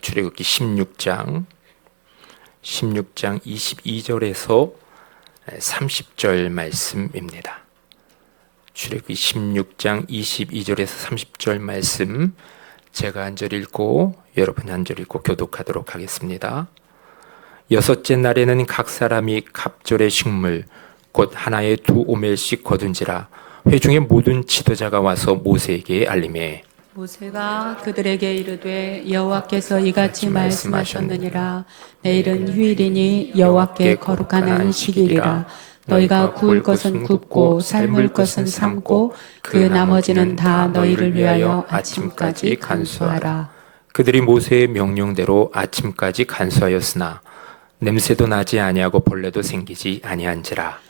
출애굽기 16장 22절에서 30절 말씀입니다. 출애굽기 16장 22절에서 30절 말씀 제가 한 절 읽고 여러분이 한 절 읽고 교독하도록 하겠습니다. 여섯째 날에는 각 사람이 갑절의 식물 곧 하나에 2오멜씩 거둔지라. 회중의 모든 지도자가 와서 모세에게 알림해 모세가 그들에게 이르되 여호와께서 이같이 말씀하셨느니라. 내일은 휴일이니 여호와께 거룩한 안식일이라. 너희가 구울 것은 굽고 삶을 것은 삶고 그 나머지는 다 너희를 위하여 아침까지 간수하라. 그들이 모세의 명령대로 아침까지 간수하였으나 냄새도 나지 아니하고 벌레도 생기지 아니한지라.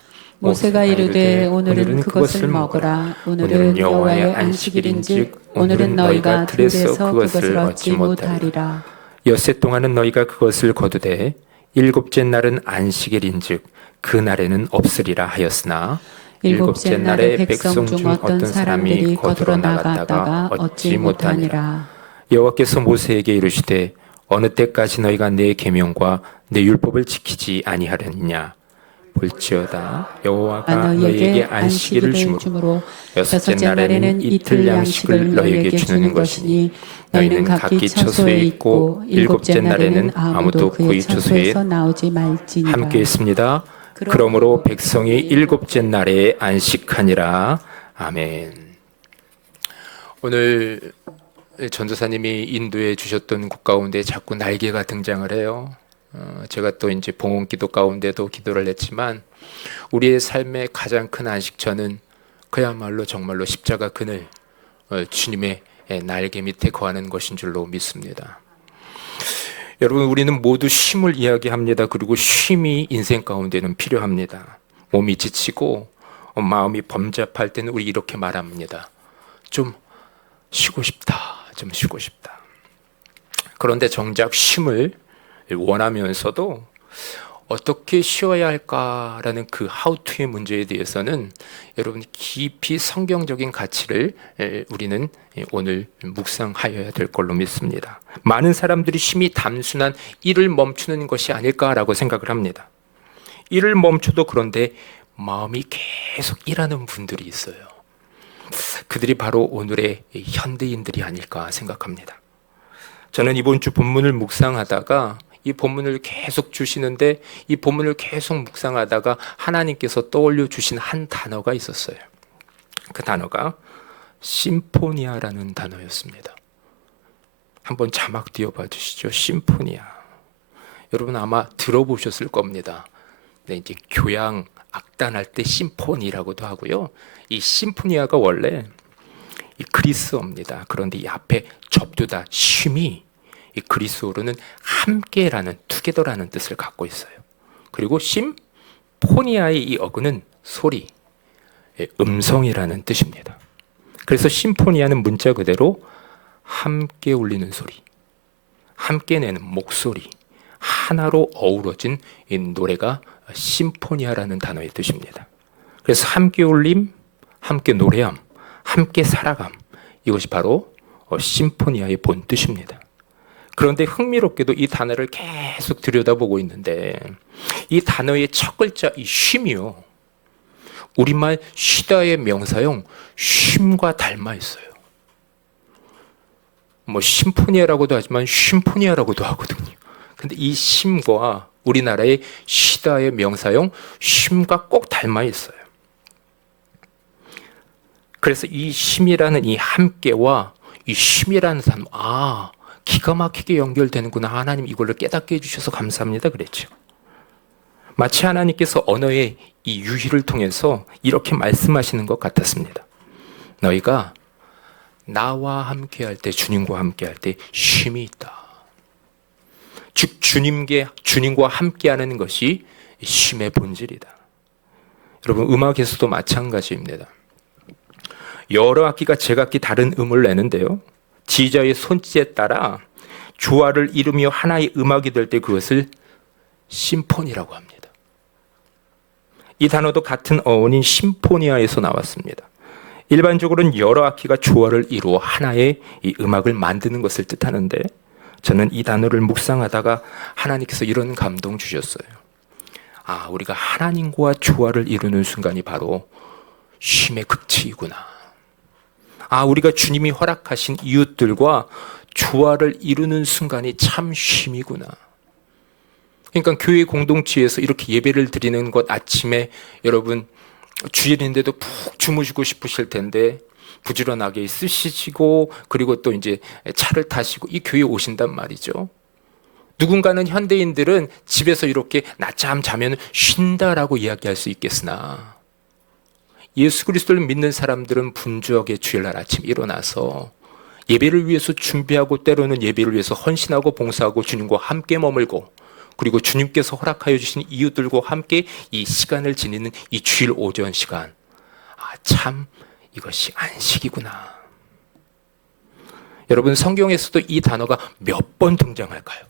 모세가 이르되 오늘은 그것을 먹으라. 오늘은 여호와의 안식일인즉 오늘은 너희가 들에서 그것을 얻지 못하리라. 엿새 동안은 너희가 그것을 거두되 일곱째 날은 안식일인즉 그 날에는 없으리라 하였으나 일곱째 날에 백성 중 어떤 사람들이 거두러 나갔다가 얻지 못하니라. 여호와께서 모세에게 이르시되 어느 때까지 너희가 내 계명과 내 율법을 지키지 아니하려느냐. 볼지어다 여호와가 너희에게 안식일을 주므로 여섯째 날에는 이틀 양식을 너희에게 주는 것이니 너희는 각기 처소에 있고 일곱째 날에는 아무도 그의 처소에서 나오지 말지니라. 함께 있습니다. 그러므로 백성이 일곱째 날에 안식하니라. 아멘. 오늘 전도사님이 인도해 주셨던 곳 가운데 자꾸 날개가 등장을 해요. 제가 또 이제 봉헌기도 가운데도 기도를 했지만 우리의 삶의 가장 큰 안식처는 그야말로 정말로 십자가 그늘 주님의 날개 밑에 거하는 것인 줄로 믿습니다. 여러분, 우리는 모두 쉼을 이야기합니다. 그리고 쉼이 인생 가운데는 필요합니다. 몸이 지치고 마음이 범잡할 때는 우리 이렇게 말합니다. 좀 쉬고 싶다. 좀 쉬고 싶다. 그런데 정작 쉼을 원하면서도 어떻게 쉬어야 할까라는 그 how to의 문제에 대해서는 여러분 깊이 성경적인 가치를 우리는 오늘 묵상하여야 될 걸로 믿습니다. 많은 사람들이 쉼이 단순한 일을 멈추는 것이 아닐까라고 생각을 합니다. 일을 멈춰도 그런데 마음이 계속 일하는 분들이 있어요. 그들이 바로 오늘의 현대인들이 아닐까 생각합니다. 저는 이번 주 본문을 묵상하다가 이 본문을 계속 주시는데 이 본문을 계속 묵상하다가 하나님께서 떠올려 주신 한 단어가 있었어요. 그 단어가 심포니아라는 단어였습니다. 한번 자막 띄워봐 주시죠. 심포니아. 여러분 아마 들어보셨을 겁니다. 네, 이제 교양 악단할 때 심포니라고도 하고요. 이 심포니아가 원래 이 그리스어입니다. 그런데 이 앞에 접두다 쉼이 이 그리스어로는 함께라는 투게더라는 뜻을 갖고 있어요. 그리고 심포니아의 이 어근은 소리, 음성이라는 뜻입니다. 그래서 심포니아는 문자 그대로 함께 울리는 소리, 함께 내는 목소리, 하나로 어우러진 이 노래가 심포니아라는 단어의 뜻입니다. 그래서 함께 울림, 함께 노래함, 함께 살아감, 이것이 바로 심포니아의 본 뜻입니다. 그런데 흥미롭게도 이 단어를 계속 들여다보고 있는데 이 단어의 첫 글자 이 쉼이요, 우리말 쉬다의 명사형 쉼과 닮아 있어요. 뭐 심포니아라고도 하지만 쉼포니아라고도 하거든요. 근데 이 쉼과 우리나라의 쉬다의 명사형 쉼과 꼭 닮아 있어요. 그래서 이 쉼이라는 이 함께와 이 쉼이라는 단어, 기가 막히게 연결되는구나. 하나님 이걸로 깨닫게 해주셔서 감사합니다. 그랬죠. 마치 하나님께서 언어의 이 유희를 통해서 이렇게 말씀하시는 것 같았습니다. 너희가 나와 함께할 때, 주님과 함께할 때 쉼이 있다. 즉 주님과 함께하는 것이 쉼의 본질이다. 여러분 음악에서도 마찬가지입니다. 여러 악기가 제각기 다른 음을 내는데요, 지휘자의 손짓에 따라 조화를 이루며 하나의 음악이 될 때 그것을 심포니라고 합니다. 이 단어도 같은 어원인 심포니아에서 나왔습니다. 일반적으로는 여러 악기가 조화를 이루어 하나의 이 음악을 만드는 것을 뜻하는데 저는 이 단어를 묵상하다가 하나님께서 이런 감동 주셨어요. 우리가 하나님과 조화를 이루는 순간이 바로 쉼의 극치이구나. 우리가 주님이 허락하신 이웃들과 조화를 이루는 순간이 참 쉼이구나. 그러니까 교회 공동체에서 이렇게 예배를 드리는 것, 아침에 여러분 주일인데도 푹 주무시고 싶으실 텐데 부지런하게 있으시고, 그리고 또 이제 차를 타시고 이 교회에 오신단 말이죠. 누군가는 현대인들은 집에서 이렇게 낮잠 자면 쉰다라고 이야기할 수 있겠으나, 예수 그리스도를 믿는 사람들은 분주하게 주일날 아침 일어나서 예배를 위해서 준비하고, 때로는 예배를 위해서 헌신하고 봉사하고 주님과 함께 머물고, 그리고 주님께서 허락하여 주신 이웃들과 함께 이 시간을 지니는 이 주일 오전 시간, 참 이것이 안식이구나. 여러분, 성경에서도 이 단어가 몇 번 등장할까요?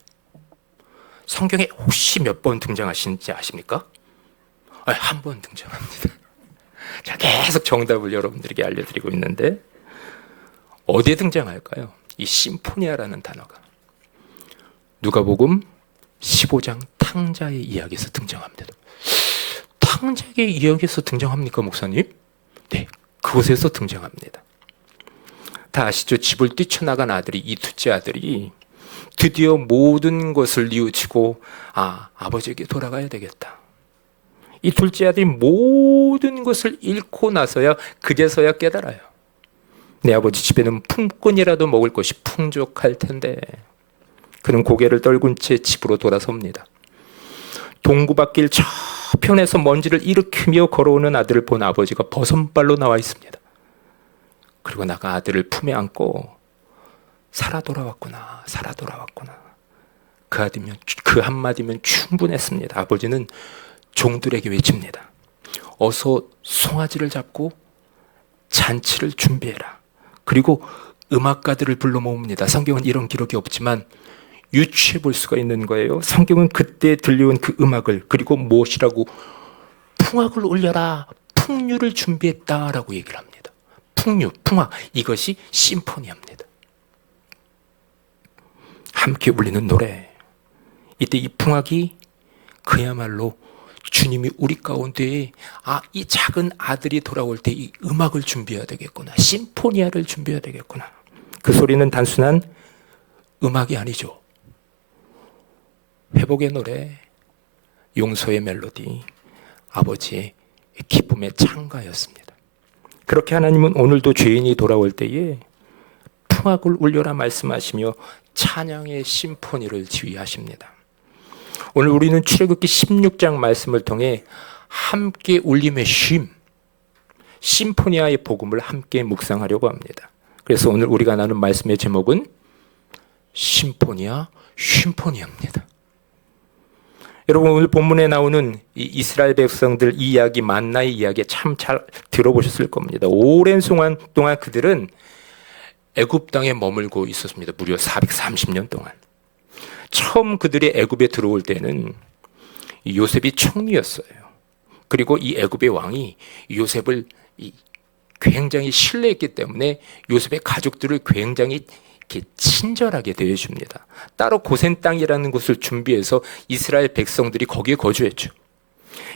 성경에 혹시 몇 번 등장하시는지 아십니까? 한 번 등장합니다. 자, 계속 정답을 여러분들에게 알려드리고 있는데, 어디에 등장할까요? 이 심포니아라는 단어가 누가복음 15장 탕자의 이야기에서 등장합니다. 탕자의 이야기에서 등장합니까, 목사님? 네, 그곳에서 등장합니다. 다 아시죠? 집을 뛰쳐나간 아들이, 이 둘째 아들이 드디어 모든 것을 뉘우치고 아버지에게 돌아가야 되겠다. 이 둘째 아들이 모든 것을 잃고 나서야, 그제서야 깨달아요. 내 아버지 집에는 품꾼이라도 먹을 것이 풍족할 텐데. 그는 고개를 떨군 채 집으로 돌아섭니다. 동구밭길 저편에서 먼지를 일으키며 걸어오는 아들을 본 아버지가 버선발로 나와 있습니다. 그리고 나가 아들을 품에 안고 살아 돌아왔구나, 살아 돌아왔구나. 그 한마디면 충분했습니다. 아버지는 종들에게 외칩니다. 어서 송아지를 잡고 잔치를 준비해라. 그리고 음악가들을 불러 모읍니다. 성경은 이런 기록이 없지만 유추해 볼 수가 있는 거예요. 성경은 그때 들려온 그 음악을, 그리고 무엇이라고, 풍악을 울려라, 풍류를 준비했다라고 얘기를 합니다. 풍류, 풍악, 이것이 심포니아입니다. 함께 울리는 노래. 이때 이 풍악이 그야말로 주님이 우리 가운데에 이 작은 아들이 돌아올 때 이 음악을 준비해야 되겠구나, 심포니아를 준비해야 되겠구나. 그 소리는 단순한 음악이 아니죠. 회복의 노래, 용서의 멜로디, 아버지의 기쁨의 창가였습니다. 그렇게 하나님은 오늘도 죄인이 돌아올 때에 풍악을 울려라 말씀하시며 찬양의 심포니를 지휘하십니다. 오늘 우리는 출애굽기 16장 말씀을 통해 함께 울림의 쉼, 심포니아의 복음을 함께 묵상하려고 합니다. 그래서 오늘 우리가 나눈 말씀의 제목은 심포니아, 쉼포니아입니다. 여러분, 오늘 본문에 나오는 이 이스라엘 백성들 이야기, 만나의 이야기 참 잘 들어보셨을 겁니다. 오랜 동안 그들은 애굽 땅에 머물고 있었습니다. 무려 430년 동안. 처음 그들이 애굽에 들어올 때는 요셉이 총리였어요. 그리고 이 애굽의 왕이 요셉을 굉장히 신뢰했기 때문에 요셉의 가족들을 굉장히 이렇게 친절하게 대해줍니다. 따로 고센 땅이라는 곳을 준비해서 이스라엘 백성들이 거기에 거주했죠.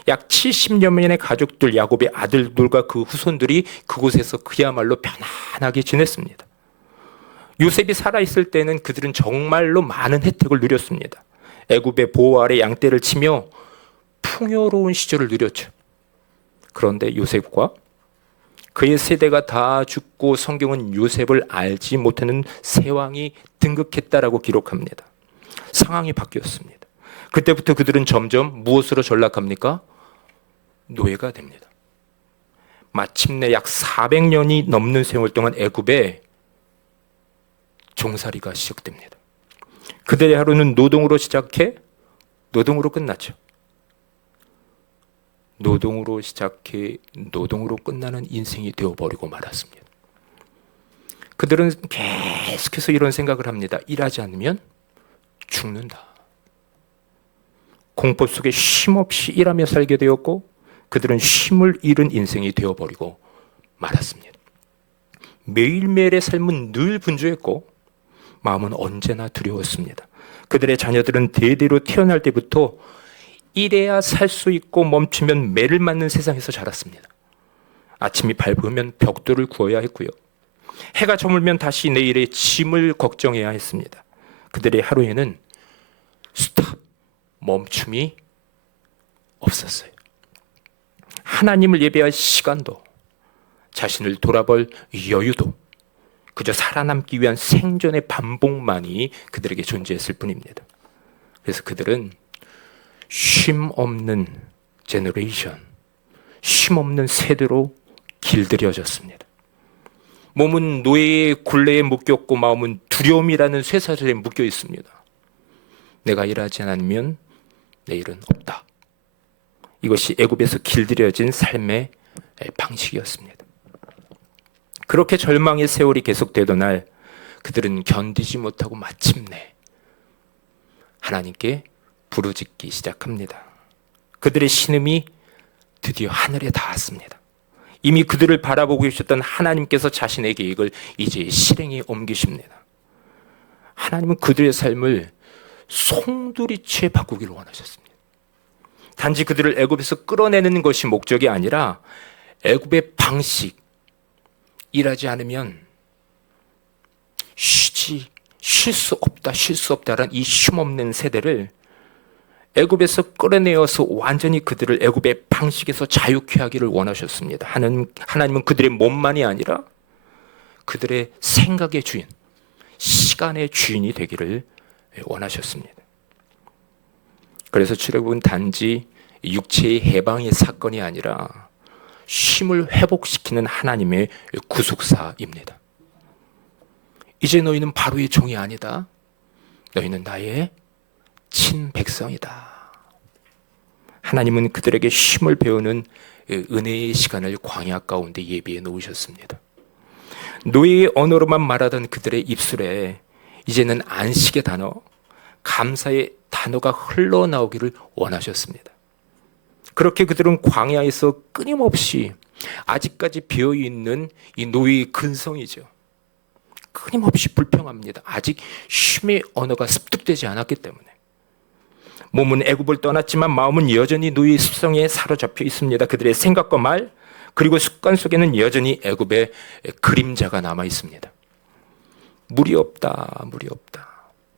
약 70여 명의 가족들, 야곱의 아들들과 그 후손들이 그곳에서 그야말로 편안하게 지냈습니다. 요셉이 살아있을 때는 그들은 정말로 많은 혜택을 누렸습니다. 애굽의 보호 아래 양떼를 치며 풍요로운 시절을 누렸죠. 그런데 요셉과 그의 세대가 다 죽고 성경은 요셉을 알지 못하는 새 왕이 등극했다라고 기록합니다. 상황이 바뀌었습니다. 그때부터 그들은 점점 무엇으로 전락합니까? 노예가 됩니다. 마침내 약 400년이 넘는 세월 동안 애굽에 종살이가 시작됩니다. 그들의 하루는 노동으로 시작해 노동으로 끝났죠. 노동으로 시작해 노동으로 끝나는 인생이 되어버리고 말았습니다. 그들은 계속해서 이런 생각을 합니다. 일하지 않으면 죽는다. 공포 속에 쉼없이 일하며 살게 되었고, 그들은 쉼을 잃은 인생이 되어버리고 말았습니다. 매일매일의 삶은 늘 분주했고, 마음은 언제나 두려웠습니다. 그들의 자녀들은 대대로 태어날 때부터 이래야 살 수 있고 멈추면 매를 맞는 세상에서 자랐습니다. 아침이 밝으면 벽돌을 구워야 했고요. 해가 저물면 다시 내일의 짐을 걱정해야 했습니다. 그들의 하루에는 스탑, 멈춤이 없었어요. 하나님을 예배할 시간도, 자신을 돌아볼 여유도, 그저 살아남기 위한 생존의 반복만이 그들에게 존재했을 뿐입니다. 그래서 그들은 쉼 없는 제너레이션, 쉼 없는 세대로 길들여졌습니다. 몸은 노예의 굴레에 묶였고 마음은 두려움이라는 쇠사슬에 묶여 있습니다. 내가 일하지 않으면 내일은 없다. 이것이 애굽에서 길들여진 삶의 방식이었습니다. 그렇게 절망의 세월이 계속되던 날 그들은 견디지 못하고 마침내 하나님께 부르짖기 시작합니다. 그들의 신음이 드디어 하늘에 닿았습니다. 이미 그들을 바라보고 계셨던 하나님께서 자신의 계획을 이제 실행에 옮기십니다. 하나님은 그들의 삶을 송두리째 바꾸기를 원하셨습니다. 단지 그들을 애굽에서 끌어내는 것이 목적이 아니라 애굽의 방식, 일하지 않으면 쉴 수 없다라는 이 쉼없는 세대를 애굽에서 끌어내어서 완전히 그들을 애굽의 방식에서 자유케 하기를 원하셨습니다. 하나님은 그들의 몸만이 아니라 그들의 생각의 주인, 시간의 주인이 되기를 원하셨습니다. 그래서 출애굽은 단지 육체의 해방의 사건이 아니라 쉼을 회복시키는 하나님의 구속사입니다. 이제 너희는 바로의 종이 아니다. 너희는 나의 친백성이다. 하나님은 그들에게 쉼을 배우는 은혜의 시간을 광야 가운데 예비해 놓으셨습니다. 노예의 언어로만 말하던 그들의 입술에 이제는 안식의 단어, 감사의 단어가 흘러나오기를 원하셨습니다. 그렇게 그들은 광야에서 끊임없이 아직까지 비어있는 이 노예의 근성이죠. 끊임없이 불평합니다. 아직 쉼의 언어가 습득되지 않았기 때문에. 몸은 애굽을 떠났지만 마음은 여전히 노예의 습성에 사로잡혀 있습니다. 그들의 생각과 말, 그리고 습관 속에는 여전히 애굽의 그림자가 남아 있습니다. 물이 없다.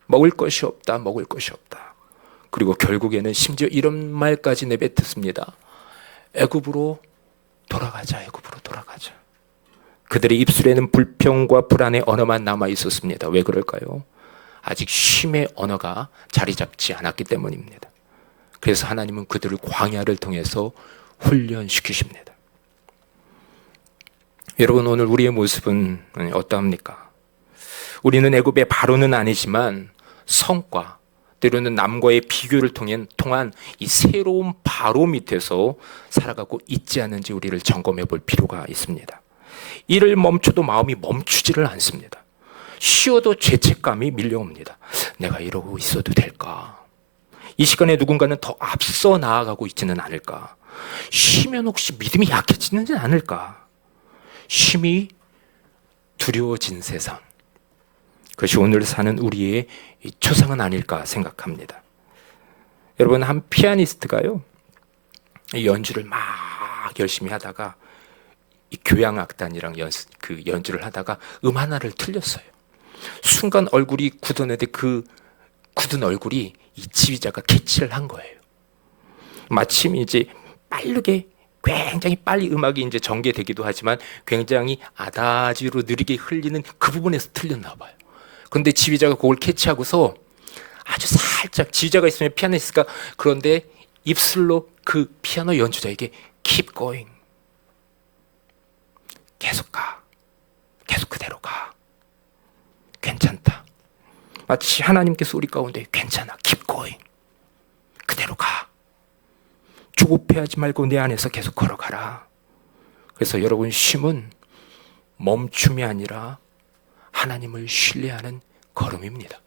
먹을 것이 없다. 그리고 결국에는 심지어 이런 말까지 내뱉었습니다. 애굽으로 돌아가자. 그들의 입술에는 불평과 불안의 언어만 남아 있었습니다. 왜 그럴까요? 아직 쉼의 언어가 자리 잡지 않았기 때문입니다. 그래서 하나님은 그들을 광야를 통해서 훈련시키십니다. 여러분, 오늘 우리의 모습은 어떠합니까? 우리는 애굽의 바로는 아니지만 성과, 때로는 남과의 비교를 통한 이 새로운 바로 밑에서 살아가고 있지 않은지 우리를 점검해 볼 필요가 있습니다. 일을 멈춰도 마음이 멈추지를 않습니다. 쉬어도 죄책감이 밀려옵니다. 내가 이러고 있어도 될까? 이 시간에 누군가는 더 앞서 나아가고 있지는 않을까? 쉬면 혹시 믿음이 약해지는 않을까? 쉼이 두려워진 세상. 그것이 오늘 사는 우리의 초상은 아닐까 생각합니다. 여러분, 한 피아니스트가요, 연주를 막 열심히 하다가 이 교향악단이랑 연주를 하다가 하나를 틀렸어요. 순간 얼굴이 굳었는데 그 굳은 얼굴이 이 지휘자가 캐치를 한 거예요. 마침 이제 빠르게 굉장히 빨리 음악이 이제 전개되기도 하지만 굉장히 아다지로 느리게 흘리는 그 부분에서 틀렸나 봐요. 그런데 지휘자가 그걸 캐치하고서 아주 살짝, 지휘자가 있으면 피아니스트가, 그런데 입술로 그 피아노 연주자에게 keep going, 계속 가, 계속 그대로 가, 괜찮다. 마치 하나님께서 우리 가운데 괜찮아, keep going, 그대로 가, 조급해하지 말고 내 안에서 계속 걸어가라. 그래서 여러분, 쉼은 멈춤이 아니라 하나님을 신뢰하는 걸음입니다.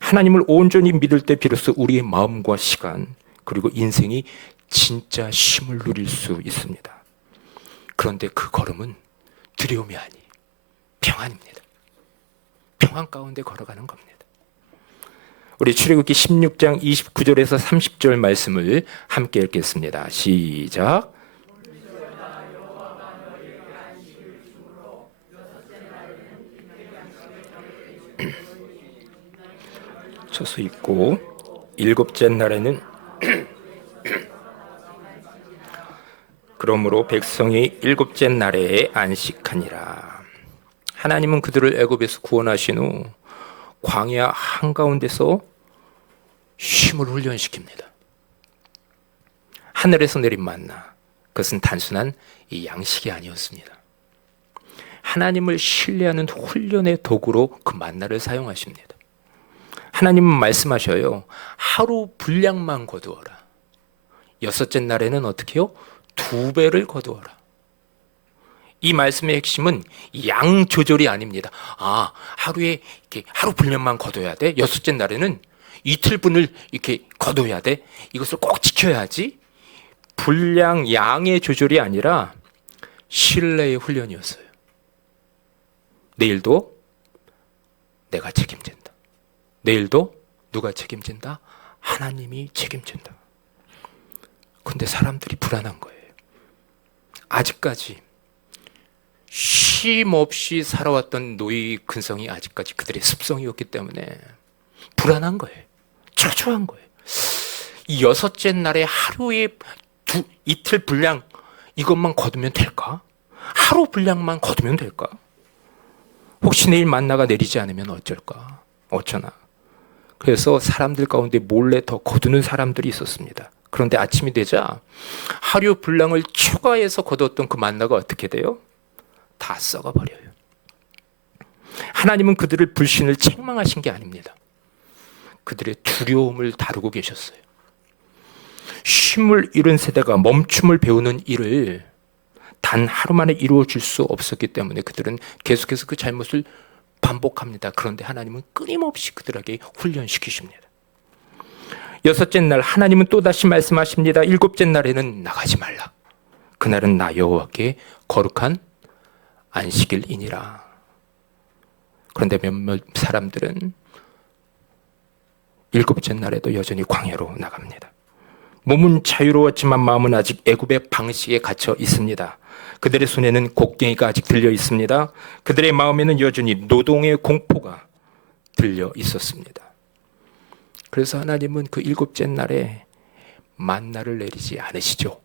하나님을 온전히 믿을 때 비로소 우리의 마음과 시간, 그리고 인생이 진짜 쉼을 누릴 수 있습니다. 그런데 그 걸음은 두려움이 아니 평안입니다. 평안 가운데 걸어가는 겁니다. 우리 출애굽기 16장 29절에서 30절 말씀을 함께 읽겠습니다. 시작. 서서 읽고 일곱째 날에는 그러므로 백성이 일곱째 날에 안식하니라. 하나님은 그들을 애굽에서 구원하신 후 광야 한가운데서 쉼을 훈련시킵니다. 하늘에서 내린 만나, 그것은 단순한 이 양식이 아니었습니다. 하나님을 신뢰하는 훈련의 도구로 그 만나를 사용하십니다. 하나님은 말씀하셔요. 하루 분량만 거두어라. 여섯째 날에는 어떻게 해요? 2배를 거두어라. 이 말씀의 핵심은 양 조절이 아닙니다. 하루에 이렇게 하루 분량만 거둬야 돼. 여섯째 날에는 이틀분을 이렇게 거둬야 돼. 이것을 꼭 지켜야지. 분량, 양의 조절이 아니라 신뢰의 훈련이었어요. 내일도 내가 책임진다. 내일도 누가 책임진다? 하나님이 책임진다. 근데 사람들이 불안한 거예요. 아직까지 쉼 없이 살아왔던 노예 근성이 아직까지 그들의 습성이었기 때문에 불안한 거예요. 초조한 거예요. 이 여섯째 날에 하루에 이틀 분량 이것만 거두면 될까? 하루 분량만 거두면 될까? 혹시 내일 만나가 내리지 않으면 어쩔까? 어쩌나? 그래서 사람들 가운데 몰래 더 거두는 사람들이 있었습니다. 그런데 아침이 되자 하루 분량을 추가해서 거두었던 그 만나가 어떻게 돼요? 다 썩어버려요. 하나님은 그들을 불신을 책망하신 게 아닙니다. 그들의 두려움을 다루고 계셨어요. 쉼을 잃은 세대가 멈춤을 배우는 일을 단 하루 만에 이루어질 수 없었기 때문에 그들은 계속해서 그 잘못을 반복합니다. 그런데 하나님은 끊임없이 그들에게 훈련시키십니다. 여섯째 날 하나님은 또다시 말씀하십니다. 일곱째 날에는 나가지 말라. 그날은 나 여호와께 거룩한 안식일이니라. 그런데 몇몇 사람들은 일곱째 날에도 여전히 광야로 나갑니다. 몸은 자유로웠지만 마음은 아직 애굽의 방식에 갇혀 있습니다. 그들의 손에는 곡괭이가 아직 들려 있습니다. 그들의 마음에는 여전히 노동의 공포가 들려 있었습니다. 그래서 하나님은 그 일곱째 날에 만나를 내리지 않으시죠.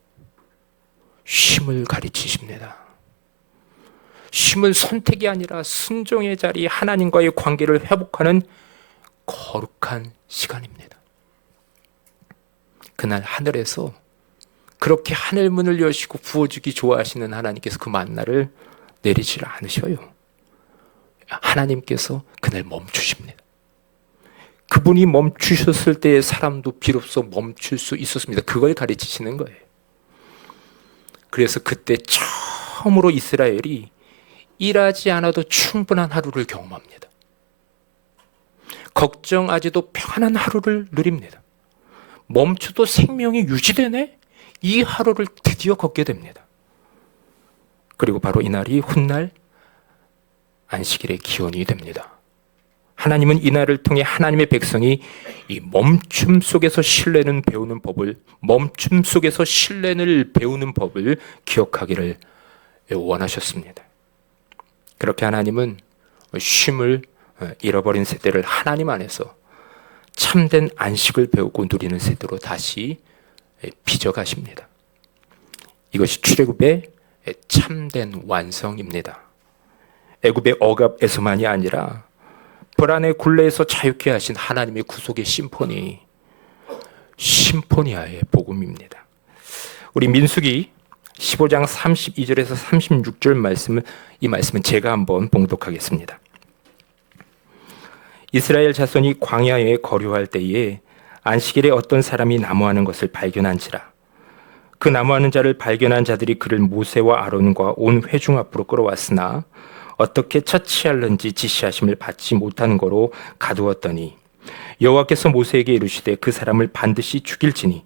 쉼을 가르치십니다. 쉼은 선택이 아니라 순종의 자리, 하나님과의 관계를 회복하는 거룩한 시간입니다. 그날 하늘에서 그렇게 하늘문을 여시고 부어주기 좋아하시는 하나님께서 그 만나를 내리지 않으셔요. 하나님께서 그날 멈추십니다. 그분이 멈추셨을 때의 사람도 비로소 멈출 수 있었습니다. 그걸 가르치시는 거예요. 그래서 그때 처음으로 이스라엘이 일하지 않아도 충분한 하루를 경험합니다. 걱정하지도 평안한 하루를 누립니다. 멈춰도 생명이 유지되네? 이 하루를 드디어 걷게 됩니다. 그리고 바로 이날이 훗날 안식일의 기원이 됩니다. 하나님은 이날을 통해 하나님의 백성이 이 멈춤 속에서 신뢰는 배우는 법을, 멈춤 속에서 신뢰를 배우는 법을 기억하기를 원하셨습니다. 그렇게 하나님은 쉼을 잃어버린 세대를 하나님 안에서 참된 안식을 배우고 누리는 세대로 다시 빚어가십니다. 이것이 출애굽의 참된 완성입니다. 애굽의 억압에서만이 아니라 불안의 굴레에서 자유케 하신 하나님의 구속의 심포니아의 복음입니다. 우리 민수기 15장 32절에서 36절 이 말씀은 제가 한번 봉독하겠습니다. 이스라엘 자손이 광야에 거류할 때에 안식일에 어떤 사람이 나무하는 것을 발견한지라. 그 나무하는 자를 발견한 자들이 그를 모세와 아론과 온 회중 앞으로 끌어왔으나 어떻게 처치할는지 지시하심을 받지 못하는 거로 가두었더니 여호와께서 모세에게 이르시되 그 사람을 반드시 죽일지니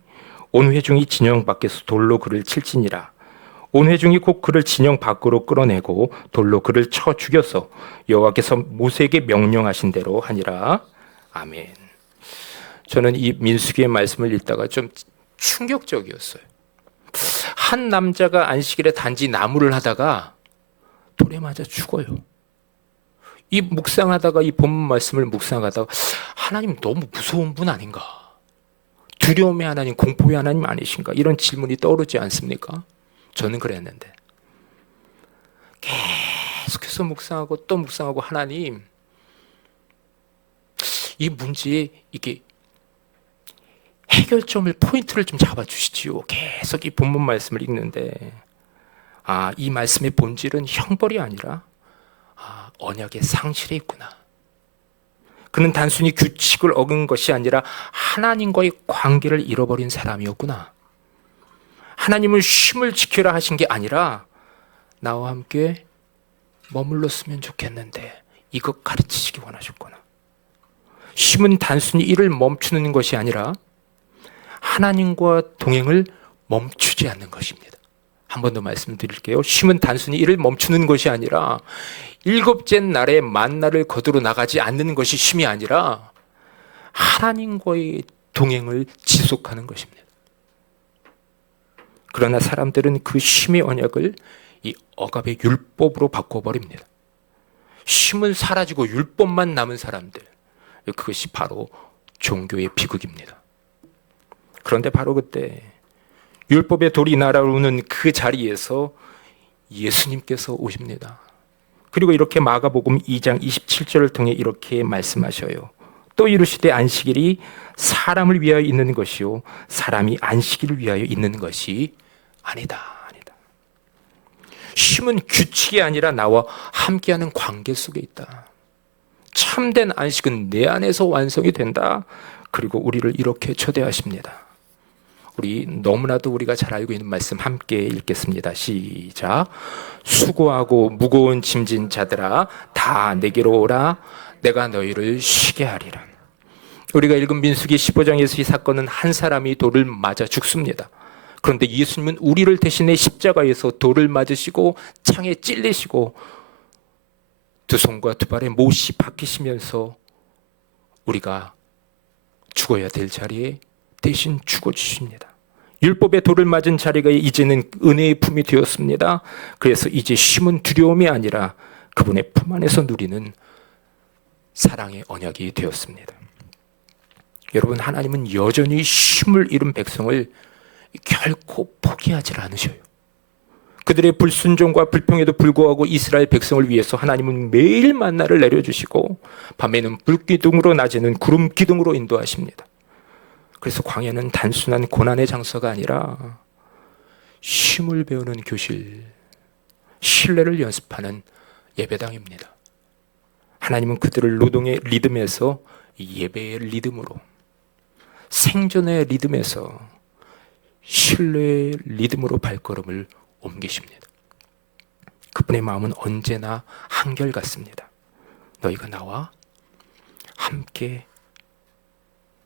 온 회중이 진영 밖에서 돌로 그를 칠지니라. 온 회중이 곧 그를 진영 밖으로 끌어내고 돌로 그를 쳐 죽여서 여호와께서 모세에게 명령하신 대로 하니라. 아멘. 저는 이 민수기의 말씀을 읽다가 좀 충격적이었어요. 한 남자가 안식일에 단지 나무를 하다가 돌에 맞아 죽어요. 이 묵상하다가 이 본문 말씀을 묵상하다가 하나님 너무 무서운 분 아닌가? 두려움의 하나님, 공포의 하나님 아니신가? 이런 질문이 떠오르지 않습니까? 저는 그랬는데 계속해서 묵상하고 또 묵상하고 하나님 이 문제에 이게 해결점을 포인트를 좀 잡아주시지요. 계속 이 본문 말씀을 읽는데 이 말씀의 본질은 형벌이 아니라 언약의 상실에 있구나. 그는 단순히 규칙을 어긴 것이 아니라 하나님과의 관계를 잃어버린 사람이었구나. 하나님은 쉼을 지켜라 하신 게 아니라 나와 함께 머물렀으면 좋겠는데 이것 가르치시기 원하셨구나. 쉼은 단순히 일을 멈추는 것이 아니라 하나님과 동행을 멈추지 않는 것입니다. 한 번 더 말씀드릴게요. 쉼은 단순히 일을 멈추는 것이 아니라 일곱째 날에 만나를 거두러 나가지 않는 것이 쉼이 아니라 하나님과의 동행을 지속하는 것입니다. 그러나 사람들은 그 쉼의 언약을 이 억압의 율법으로 바꿔버립니다. 쉼은 사라지고 율법만 남은 사람들, 그것이 바로 종교의 비극입니다. 그런데 바로 그때 율법의 돌이 날아오는 그 자리에서 예수님께서 오십니다. 그리고 이렇게 마가복음 2장 27절을 통해 이렇게 말씀하셔요. 또 이르시되 안식일이 사람을 위하여 있는 것이요 사람이 안식일을 위하여 있는 것이 아니다. 쉼은 규칙이 아니라 나와 함께하는 관계 속에 있다. 참된 안식은 내 안에서 완성이 된다. 그리고 우리를 이렇게 초대하십니다. 우리 너무나도 우리가 잘 알고 있는 말씀 함께 읽겠습니다. 시작. 수고하고 무거운 짐진 자들아 다 내게로 오라. 내가 너희를 쉬게 하리라. 우리가 읽은 민수기 15장에서 이 사건은 한 사람이 돌을 맞아 죽습니다. 그런데 예수님은 우리를 대신해 십자가에서 돌을 맞으시고 창에 찔리시고 두 손과 두 발에 못이 박히시면서 우리가 죽어야 될 자리에 대신 죽어주십니다. 율법의 돌을 맞은 자리가 이제는 은혜의 품이 되었습니다. 그래서 이제 쉼은 두려움이 아니라 그분의 품 안에서 누리는 사랑의 언약이 되었습니다. 여러분, 하나님은 여전히 쉼을 잃은 백성을 결코 포기하지 않으셔요. 그들의 불순종과 불평에도 불구하고 이스라엘 백성을 위해서 하나님은 매일 만나를 내려주시고 밤에는 불기둥으로 낮에는 구름 기둥으로 인도하십니다. 그래서 광야는 단순한 고난의 장소가 아니라 쉼을 배우는 교실, 신뢰를 연습하는 예배당입니다. 하나님은 그들을 노동의 리듬에서 예배의 리듬으로, 생존의 리듬에서 신뢰의 리듬으로 발걸음을 옮기십니다. 그분의 마음은 언제나 한결같습니다. 너희가 나와 함께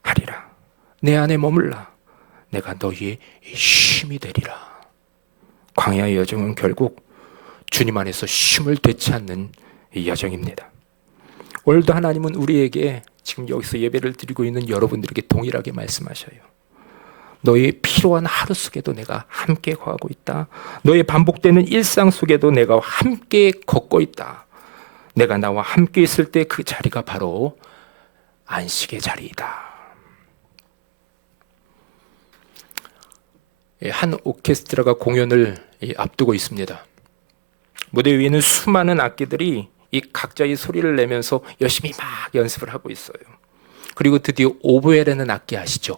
하리라. 내 안에 머물라. 내가 너희의 쉼이 되리라. 광야의 여정은 결국 주님 안에서 쉼을 되찾는 여정입니다. 오늘도 하나님은 우리에게 지금 여기서 예배를 드리고 있는 여러분들에게 동일하게 말씀하셔요. 너의 필요한 하루 속에도 내가 함께 거하고 있다. 너의 반복되는 일상 속에도 내가 함께 걷고 있다. 내가 나와 함께 있을 때 그 자리가 바로 안식의 자리이다. 한 오케스트라가 공연을 앞두고 있습니다. 무대 위에는 수많은 악기들이 이 각자의 소리를 내면서 열심히 막 연습을 하고 있어요. 그리고 드디어 오보에라는 악기 아시죠?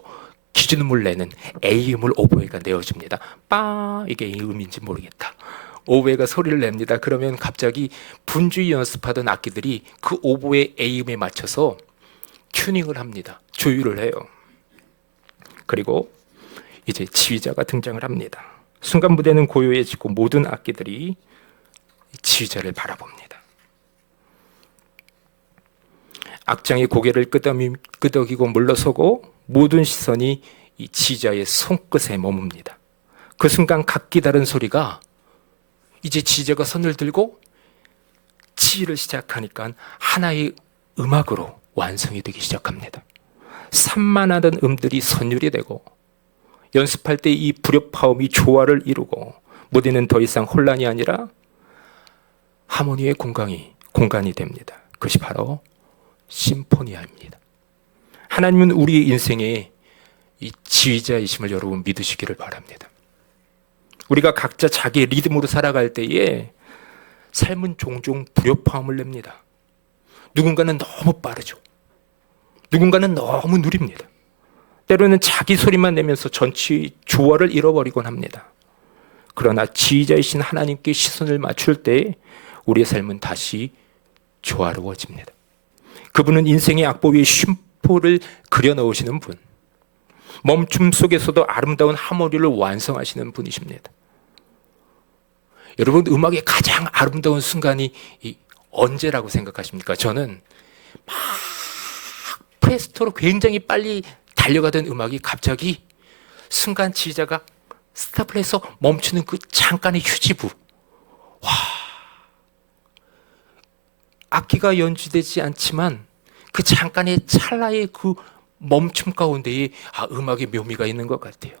기준음을 내는 A음을 오보에가 내어줍니다. 빠, 이게 이 음인지 모르겠다. 오보에가 소리를 냅니다. 그러면 갑자기 분주히 연습하던 악기들이 그 오보의 A음에 맞춰서 튜닝을 합니다. 조율을 해요. 그리고 이제 지휘자가 등장을 합니다. 순간 무대는 고요해지고 모든 악기들이 지휘자를 바라봅니다. 악장이 고개를 끄덕이고 물러서고 모든 시선이 이 지휘자의 손끝에 머뭅니다. 그 순간 각기 다른 소리가 이제 지휘자가 손을 들고 지휘를 시작하니까 하나의 음악으로 완성이 되기 시작합니다. 산만하던 음들이 선율이 되고 연습할 때 이 불협화음이 조화를 이루고 무대는 더 이상 혼란이 아니라 하모니의 공간이 됩니다. 그것이 바로 심포니아입니다. 하나님은 우리의 인생에 이 지휘자이심을 여러분 믿으시기를 바랍니다. 우리가 각자 자기의 리듬으로 살아갈 때에 삶은 종종 불협화음을 냅니다. 누군가는 너무 빠르죠. 누군가는 너무 느립니다. 때로는 자기 소리만 내면서 전체의 조화를 잃어버리곤 합니다. 그러나 지휘자이신 하나님께 시선을 맞출 때 우리의 삶은 다시 조화로워집니다. 그분은 인생의 악보 위에 쉼표를 그려넣으시는 분, 멈춤 속에서도 아름다운 하모니를 완성하시는 분이십니다. 여러분, 음악의 가장 아름다운 순간이 언제라고 생각하십니까? 저는 막 프레스토로 굉장히 빨리 달려가던 음악이 갑자기 순간 지휘자가 스탑을 해서 멈추는 그 잠깐의 휴지부. 와, 악기가 연주되지 않지만 그 잠깐의 찰나의 그 멈춤 가운데에 음악의 묘미가 있는 것 같아요.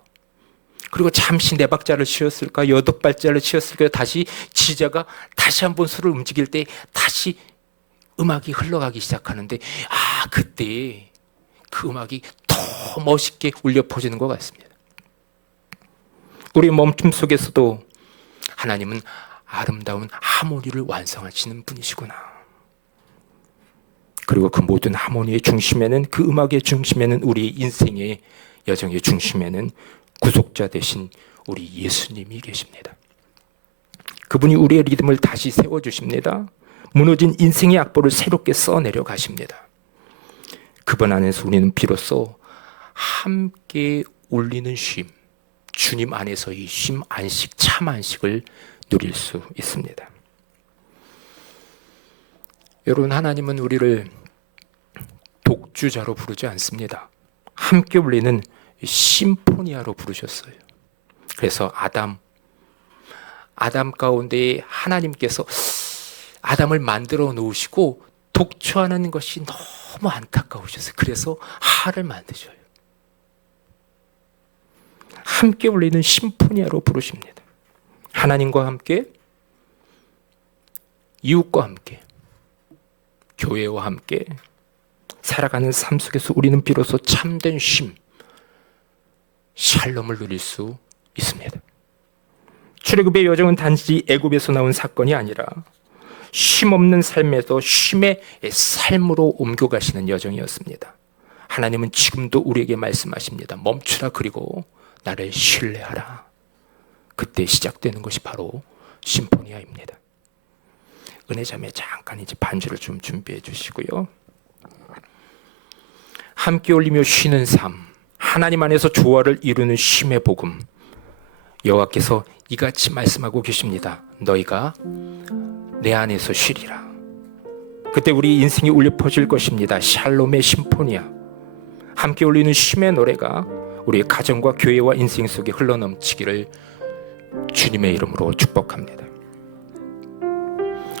그리고 잠시 네 박자를 쉬었을까, 여덟 발자를 쉬었을까, 다시 지휘자가 다시 한번 손을 움직일 때 다시 음악이 흘러가기 시작하는데 그때 그 음악이 더 멋있게 울려 퍼지는 것 같습니다. 우리 멈춤 속에서도 하나님은 아름다운 하모니를 완성하시는 분이시구나. 그리고 그 모든 하모니의 중심에는, 그 음악의 중심에는, 우리 인생의 여정의 중심에는 구속자 되신 우리 예수님이 계십니다. 그분이 우리의 리듬을 다시 세워주십니다. 무너진 인생의 악보를 새롭게 써내려 가십니다. 그분 안에서 우리는 비로소 함께 울리는 쉼, 주님 안에서의 쉼, 안식, 참 안식을 누릴 수 있습니다. 여러분, 하나님은 우리를 독주자로 부르지 않습니다. 함께 울리는 심포니아로 부르셨어요. 그래서 아담 가운데 하나님께서 아담을 만들어 놓으시고 독초하는 것이 너무 안타까우셨어요. 그래서 하를 만드셔요. 함께 울리는 심포니아로 부르십니다. 하나님과 함께, 이웃과 함께, 교회와 함께 살아가는 삶 속에서 우리는 비로소 참된 쉼, 샬롬을 누릴 수 있습니다. 출애굽의 여정은 단지 애굽에서 나온 사건이 아니라 쉼 없는 삶에서 쉼의 삶으로 옮겨가시는 여정이었습니다. 하나님은 지금도 우리에게 말씀하십니다. 멈추라, 그리고 나를 신뢰하라. 그때 시작되는 것이 바로 심포니아입니다. 은혜자매 잠깐 이제 반주를 좀 준비해 주시고요. 함께 올리며 쉬는 삶, 하나님 안에서 조화를 이루는 쉼의 복음. 여호와께서 이같이 말씀하고 계십니다. 너희가 내 안에서 쉬리라. 그때 우리 인생이 울려 퍼질 것입니다. 샬롬의 심포니아. 함께 울리는 쉼의 노래가 우리의 가정과 교회와 인생 속에 흘러넘치기를 주님의 이름으로 축복합니다.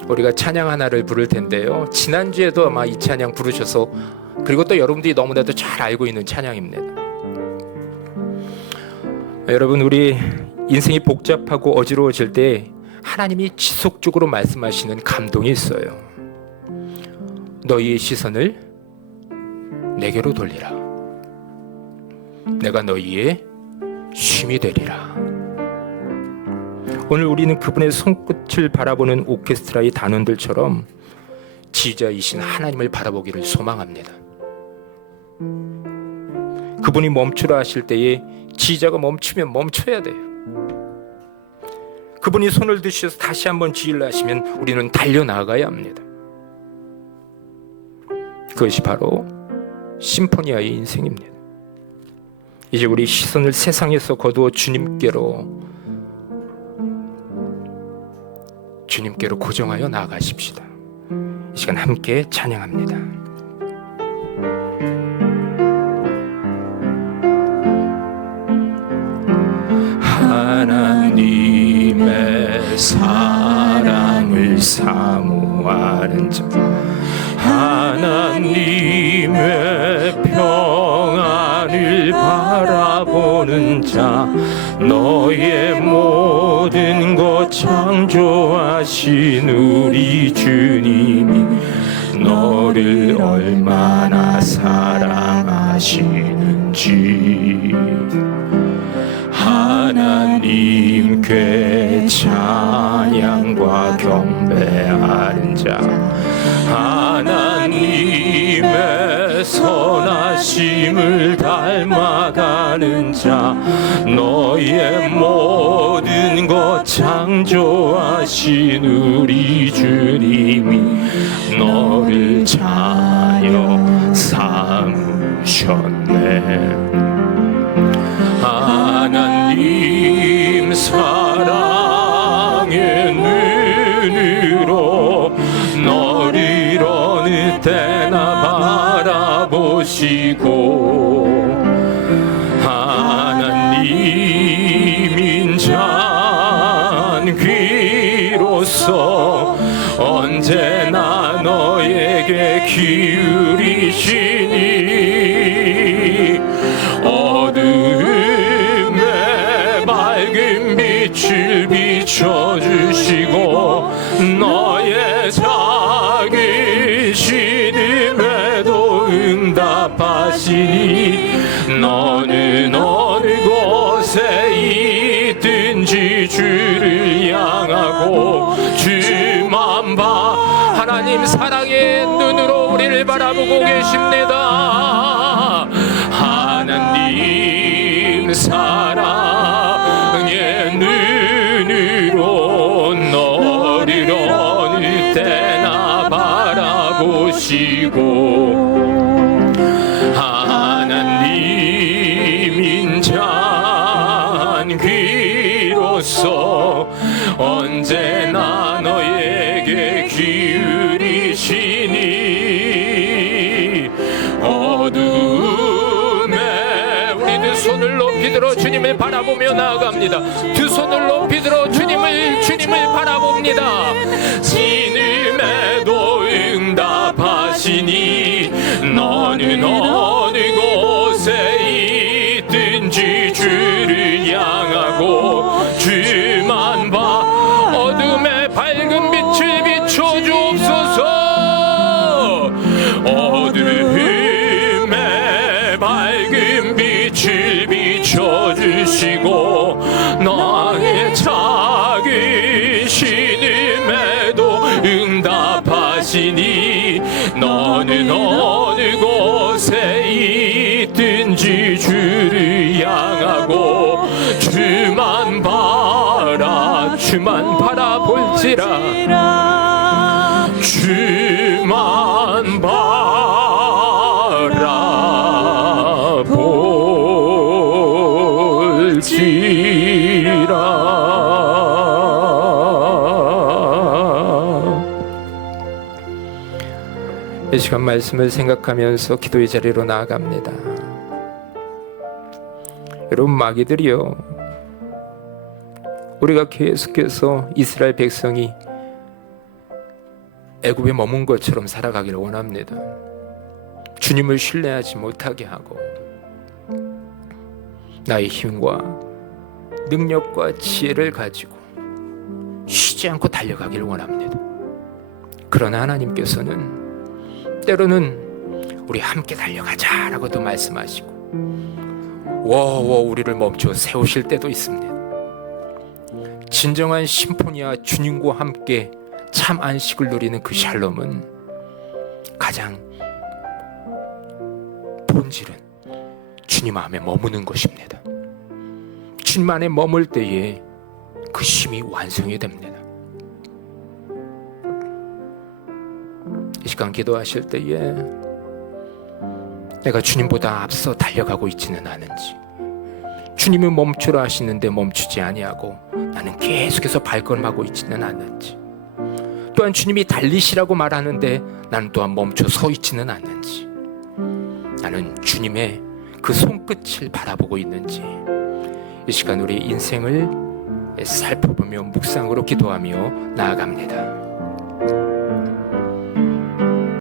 우리가 찬양 하나를 부를 텐데요. 지난주에도 아마 이 찬양 부르셔서, 그리고 또 여러분들이 너무나도 잘 알고 있는 찬양입니다. 여러분, 우리 인생이 복잡하고 어지러워질 때 하나님이 지속적으로 말씀하시는 감동이 있어요. 너희의 시선을 내게로 돌리라. 내가 너희의 쉼이 되리라. 오늘 우리는 그분의 손끝을 바라보는 오케스트라의 단원들처럼 지휘자이신 하나님을 바라보기를 소망합니다. 그분이 멈추라 하실 때에 지휘자가 멈추면 멈춰야 돼요. 그분이 손을 드셔서 다시 한번 지휘를 하시면 우리는 달려나가야 합니다. 그것이 바로 심포니아의 인생입니다. 이제 우리 시선을 세상에서 거두어 주님께로 고정하여 나아가십시다. 이 시간 함께 찬양합니다. 하나님의 사랑 사모하는 자 하나님의 평안을 바라보는 자 너의 모든 것 창조하신 우리 주님이 너를 얼마나 사랑하시는지 하나님께 찬양과 경배하는 자 하나님의 선하심을 닮아가는 자 너의 모든 것 창조하신 우리 주님이 너를 자녀 삼으셨네. 하나님 사랑의 눈으로 너를 어느 때나 바라보시고 하나님 인자한 귀로서 언제나 너에게 기울이시니 어둠에 밝은 빛을 비춰주시고 너의 작은 시름에도 응답하시니 너는 어느 곳에 있든지 주를 향하고 주만 봐. 하나님 사랑의 눈으로 우리를 바라보고 계십니다. 하나님 사랑의 눈으로 너를 어느 때나 바라보시고 하나님 인자한 귀로서 언제나 너에게 기울이시니 어둠에 우리 두 손을 높이 들어 주님을 바라보며 나아갑니다. 두 손을 높이 들어 주님을 바라봅니다. 지름에도 응답하시니 너는 어느 곳에 있든지 주를 향하고 주만 봐. 어둠에 밝은 빛을 비춰주옵소서. 어둠에 밝은 빛을 비춰주시고 너의 작은 신음에도 응답하시니 너는 어느 곳에 있든지 주를 향하고 주만 봐라. 주만 바라볼지라. 주만 바라볼지라. 이 시간 말씀을 생각하면서 기도의 자리로 나아갑니다. 여러분, 마귀들이요, 우리가 계속해서 이스라엘 백성이 애굽에 머문 것처럼 살아가기를 원합니다. 주님을 신뢰하지 못하게 하고 나의 힘과 능력과 지혜를 가지고 쉬지 않고 달려가기를 원합니다. 그러나 하나님께서는 때로는 우리 함께 달려가자라고도 말씀하시고 우리를 멈춰 세우실 때도 있습니다. 진정한 심포니와 주님과 함께 참 안식을 누리는 그 샬롬은 가장 본질은 주님 안에 머무는 것입니다. 주님 안에 머물 때에 그 힘이 완성이 됩니다. 이 시간 기도하실 때에 내가 주님보다 앞서 달려가고 있지는 않은지, 주님을 멈추라 하시는데 멈추지 아니하고 나는 계속해서 발걸음하고 있지는 않는지, 또한 주님이 달리시라고 말하는데 나는 또한 멈춰 서 있지는 않는지, 나는 주님의 그 손끝을 바라보고 있는지, 이 시간 우리 인생을 살펴보며 묵상으로 기도하며 나아갑니다.